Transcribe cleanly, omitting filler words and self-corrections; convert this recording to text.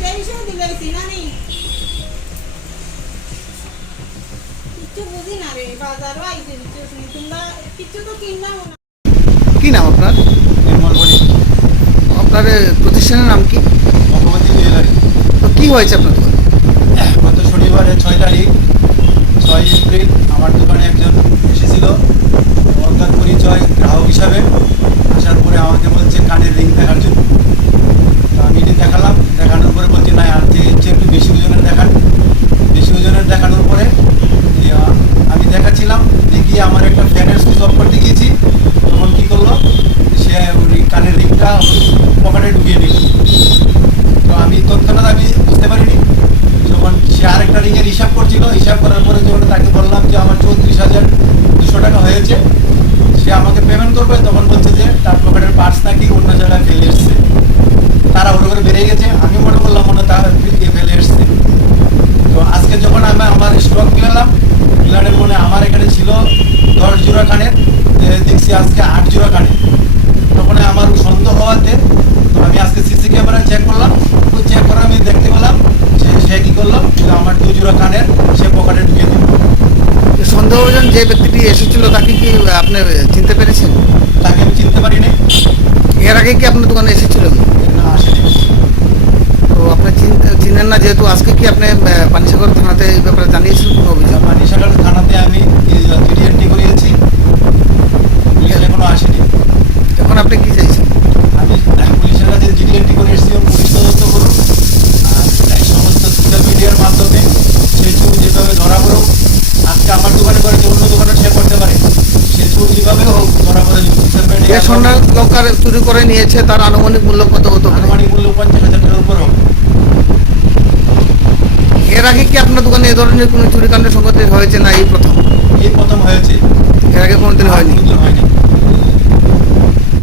Tension দিলাইছি না নি কিচ্ছু বুঝি না রে বাজারও আইছে তোমরা কিচ্ছু তো কিনলাম না। কি নাম আপনার? নির্মল বণিক, আপনার প্রতিষ্ঠানের নাম কি? ভগবতী জুয়েলারি। তো কি হয়েছে আপনার দোকানে? গত শনিবারে 6 তারিখ 6 এপ্রিল আমার দোকানে একজন এসেছিল অজ্ঞাত পরিচয় গ্রাহক হিসাবে। আসার পরে আমাকে বলছে কানের রিং দেখার জন্য। তো আমি এটি দেখালাম, দেখানোর পরে বলছে না আর যে একটু বেশি ওজনের দেখান। বেশি ওজনের দেখানোর পরে আমি দেখাচ্ছিলাম, দেখি আমার একটা ফ্যানের সুইচ অফ করতে গিয়েছি। তখন কী করলো, সে কানের রিংটা পকেটে ঢুকিয়ে নিল। তো আমি তৎক্ষণাৎ আমি বুঝতে পারিনি। যখন সে আরেকটা রিংয়ের হিসাব করছিল, হিসাব করার পরে যখন তাকে বললাম যে আমার 34,200 টাকা হয়েছে, সে আমাকে পেমেন্ট করবে, তখন বলছে যে তার পকেটের পার্স নাকি অন্য জায়গায় ফেলে এসছে। তারা ওর করে বেরিয়ে গেছে। আমি মনে করলাম তার ফেলে এসছে। তো আজকে যখন আমি আমার স্টক মিলালাম, মিলানের মনে আমার এখানে ছিল 10 জোড়া কানের, দেখছি আজকে 8 জোড়া কানের। তখন আমার সন্দেহ হওয়াতে তো আমি আজকে সিসি ক্যামেরায় চেক করলাম। তো চেক করে আমি দেখতে পেলাম যে সে কী করলো, আমার 2 জোড়া কানের সে পকেটে ঢুকিয়ে দিল। সন্দেহভাজন যে ব্যক্তিটি এসেছিল তাকে কি আপনি চিনতে পেরেছেন? তাকে আমি চিনতে পারিনি। এর আগে কি আপনার দোকানে এসেছিল? না, আসেনি। তো আপনি চিনেন না, যেহেতু আজকে কি আপনি পানিসাগর থানাতে এই ব্যাপারে জানিয়েছেন কোনো অভিযোগ? মানিসাগর থানাতে আমি জিডি এন্ট্রি করিয়েছি, পুলিশ এখনো আসেনি। এখন আপনি কি চাইছেন? আমি পুলিশের কাছে জিডি এন্ট্রি করে এসেছি, পুলিশ তদন্ত করুন। আর এই সমস্ত সোশ্যাল মিডিয়ার মাধ্যমে সে চুর যেভাবে ধরা পড়ুক। আজকে আমার দোকানে করে যে অন্য দোকানে সে করতে পারে, সে চুর যেভাবে হোক ধরা পড়ে সোশ্যাল যে মিডিয়া। সোনার লঙ্কার চুরি করে নিয়েছে তার আনুমানিক মূল্য কত হতো? আনুমানিক মূল্য 50,000 টাকার উপর হোক। এর আগে কি আপনার দোকানে এ ধরনের কোনো চুরিকাণ্ড সংঘটিত হয়েছে না এই প্রথম? এই প্রথম হয়েছে, এর আগে কোনোদিন হয়নি? কোনোদিন হয়নি।